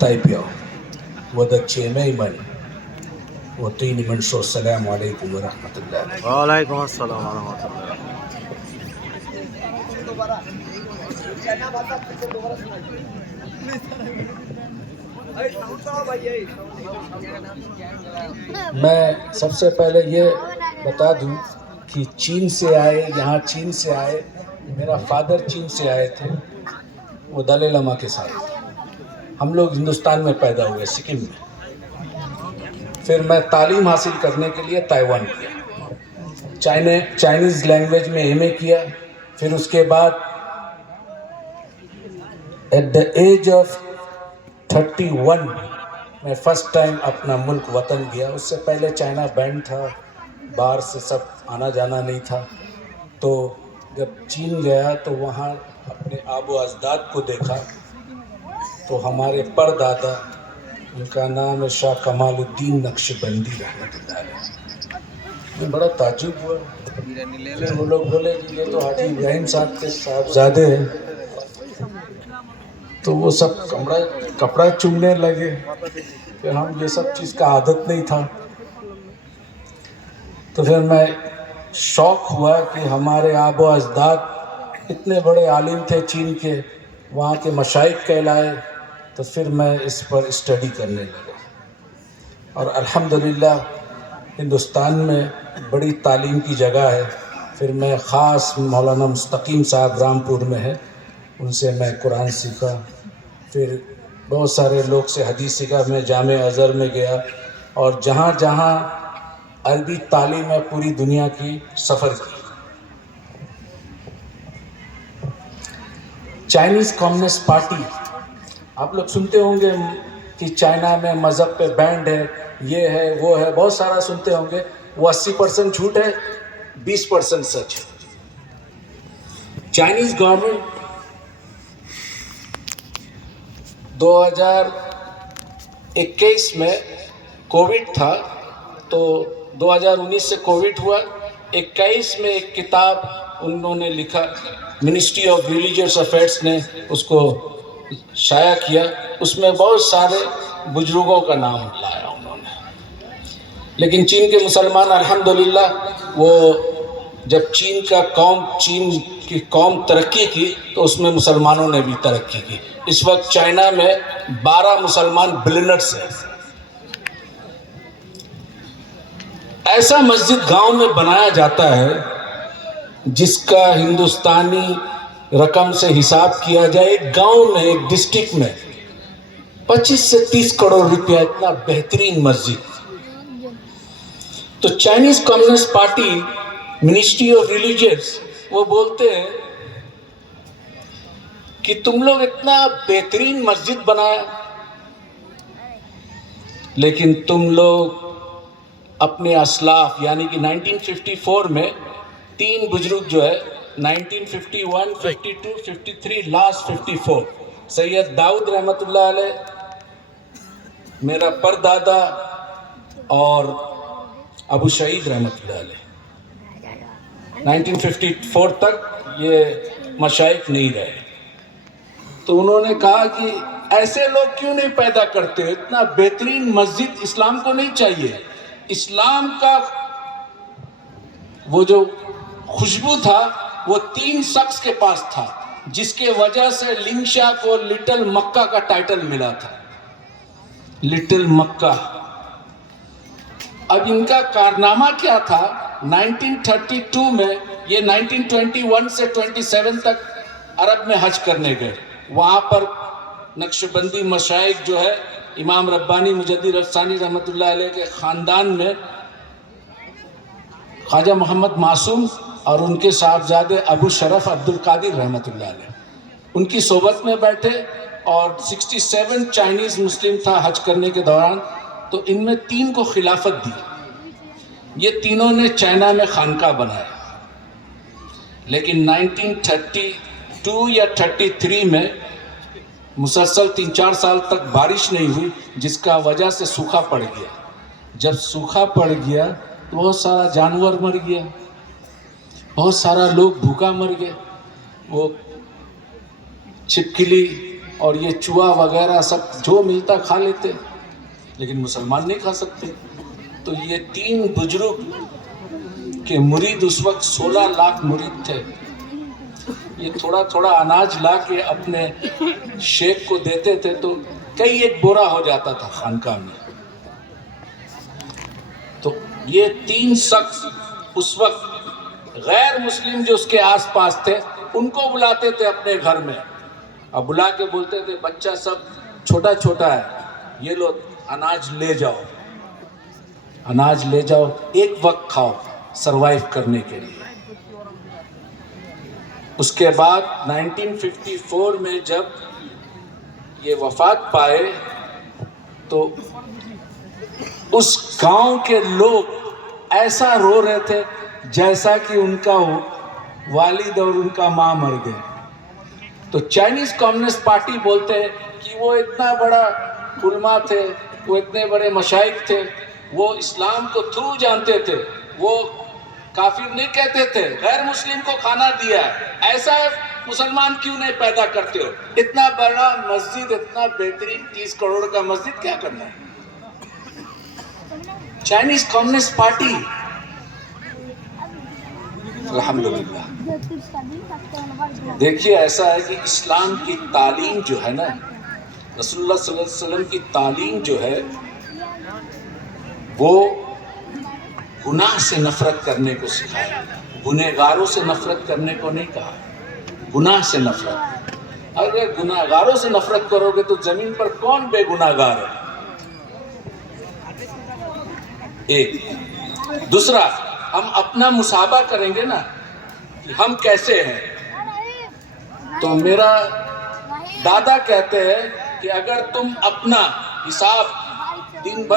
代表，我的姐妹们，我对你们说 السلام عليكم ورحمة الله。 وعلیکم السلام ورحمۃ اللہ۔ میں سب سے پہلے یہ بتا دوں کہ چین سے آئے، یہاں چین سے آئے، میرا فادر چین سے آئے تھے، وہ دلائی لاما کے ساتھ۔ ہم لوگ ہندوستان میں پیدا ہوئے، سکم میں۔ پھر میں تعلیم حاصل کرنے کے لیے تائیوان گیا، چائنیز لینگویج میں ایم اے کیا۔ پھر اس کے بعد ایٹ دا ایج آف 31 میں فرسٹ ٹائم اپنا ملک وطن گیا۔ اس سے پہلے چائنا بینڈ تھا، باہر سے سب آنا جانا نہیں تھا۔ تو جب چین گیا تو وہاں اپنے آب و اجداد کو دیکھا، تو ہمارے پردادا، ان کا نام ہے شاہ کمال الدین نقشبندی رحمۃ اللہ علیہ، میں بڑا تعجب ہوا۔ پھر وہ لوگ بولے کہ یہ تو حاجی ابراہیم صاحب کے صاحبزادے ہیں، تو وہ سب کپڑا چومنے لگے۔ پھر ہم یہ سب چیز کا عادت نہیں تھا، تو پھر میں شوق ہوا کہ ہمارے آب و اجداد اتنے بڑے عالم تھے چین کے، وہاں کے مشائخ کہلائے۔ تو پھر میں اس پر اسٹڈی کرنے لگا، اور الحمدللہ ہندوستان میں بڑی تعلیم کی جگہ ہے۔ پھر میں خاص مولانا مستقیم صاحب رامپور میں ہیں، ان سے میں قرآن سیکھا۔ پھر بہت سارے لوگ سے حدیث سیکھا۔ میں جامع ازہر میں گیا، اور جہاں جہاں عربی تعلیم ہے پوری دنیا کی سفر کی۔ چائنیز کمیونسٹ پارٹی، آپ لوگ سنتے ہوں گے کہ چائنا میں مذہب پہ بینڈ ہے، یہ ہے وہ ہے، بہت سارا سنتے ہوں گے۔ وہ 80% جھوٹ ہے، 20% سچ ہے۔ چائنیز گورنمنٹ 2021 میں کووڈ تھا، تو 2019 سے کووڈ ہوا، 21 میں ایک کتاب انہوں نے لکھا، منسٹری آف ریلیجیس افیئرس نے اس کو شائع کیا۔ اس میں بہت سارے بزرگوں کا نام لایا انہوں نے۔ لیکن چین کے مسلمان الحمدللہ، وہ جب چین کی قوم ترقی کی تو اس میں مسلمانوں نے بھی ترقی کی۔ اس وقت چائنا میں 12 مسلمان بلینرز ہیں۔ ایسا مسجد گاؤں میں بنایا جاتا ہے جس کا ہندوستانی رقم سے حساب کیا جائے، ایک گاؤں میں، ایک ڈسٹرکٹ میں 25 سے 30 کروڑ روپیہ، اتنا بہترین مسجد۔ تو Chinese communist party, ministry of religions, وہ بولتے ہیں کہ تم لوگ اتنا بہترین مسجد بنایا، لیکن تم لوگ اپنے اسلاف، یعنی کہ 1954 میں 3 بزرگ جو ہے، 1951، 52، 53، لاسٹ 54، سید داؤد رحمۃ اللہ علیہ، میرا پردادا، اور ابو شہید رحمۃ اللہ علیہ، 1954 تک یہ مشائخ نہیں رہے۔ تو انہوں نے کہا کہ ایسے لوگ کیوں نہیں پیدا کرتے؟ اتنا بہترین مسجد اسلام کو نہیں چاہیے۔ اسلام کا وہ جو خوشبو تھا وہ 3 شخص کے پاس تھا، جس کے وجہ سے لنگشا کو لٹل مکہ کا ٹائٹل ملا تھا، لٹل مکہ۔ اب ان کا کارنامہ کیا تھا؟ 1932 میں یہ 1921 سے 27 تک عرب میں حج کرنے گئے۔ وہاں پر نقشبندی مشائخ جو ہے، امام ربانی مجدد افسانی رحمۃ اللہ علیہ کے خاندان میں خواجہ محمد معصوم اور ان کے صاحبزادے ابو شرف عبد القادر رحمۃ اللہ علیہ، ان کی صحبت میں بیٹھے، اور 67 چائنیز مسلم تھا حج کرنے کے دوران، تو ان میں 3 کو خلافت دی۔ یہ تینوں نے چائنا میں خانقاہ بنایا، لیکن 1932 یا 33 میں مسلسل 3-4 سال تک بارش نہیں ہوئی، جس کا وجہ سے سوکھا پڑ گیا۔ جب سوکھا پڑ گیا تو بہت سارا جانور مر گیا، بہت سارا لوگ بھوکا مر گئے۔ وہ چھپکلی اور یہ چوہا وغیرہ سب جو ملتا کھا لیتے، لیکن مسلمان نہیں کھا سکتے. تو یہ 3 بزرگ کے مرید اس وقت 16 لاکھ مرید تھے. یہ تھوڑا تھوڑا اناج لا کے اپنے شیخ کو دیتے تھے تو کئی ایک بورا ہو جاتا تھا خانقاہ میں. تو یہ 3 شخص اس وقت غیر مسلم جو اس کے آس پاس تھے ان کو بلاتے تھے اپنے گھر میں، اور بلا کے بولتے تھے بچہ سب چھوٹا چھوٹا ہے، یہ لو اناج لے جاؤ، اناج لے جاؤ، ایک وقت کھاؤ سروائیو کرنے کے لیے. اس کے بعد 1954 میں جب یہ وفات پائے تو اس گاؤں کے لوگ ایسا رو رہے تھے جیسا کہ ان کا والد اور ان کا ماں مر گئے. تو چائنیز کمیونسٹ پارٹی بولتے ہیں کہ وہ اتنا بڑا علماء تھے، وہ اتنے بڑے مشائخ تھے، وہ اسلام کو تھرو جانتے تھے، وہ کافر نہیں کہتے تھے، غیر مسلم کو کھانا دیا ہے، ایسا مسلمان کیوں نہیں پیدا کرتے ہو؟ اتنا بڑا مسجد، اتنا بہترین 30 کروڑ کا مسجد کیا کرنا ہے؟ Chinese communist party. الحمدللہ دیکھیے ایسا ہے کہ اسلام کی تعلیم جو ہے نا، رسول اللہ صلی اللہ علیہ وسلم کی تعلیم جو ہے وہ گناہ سے نفرت کرنے کو سکھایا، گنہگاروں سے نفرت کرنے کو نہیں کہا، گناہ سے نفرت. اگر گنہگاروں سے نفرت کرو گے تو زمین پر کون بے گناہ گار ہے؟ ایک. دوسرا، ہم اپنا مصابہ کریں گے نا کہ ہم کیسے ہیں. تو میرا دادا کہتے ہیں کہ اگر تم اپنا حساب دن بھر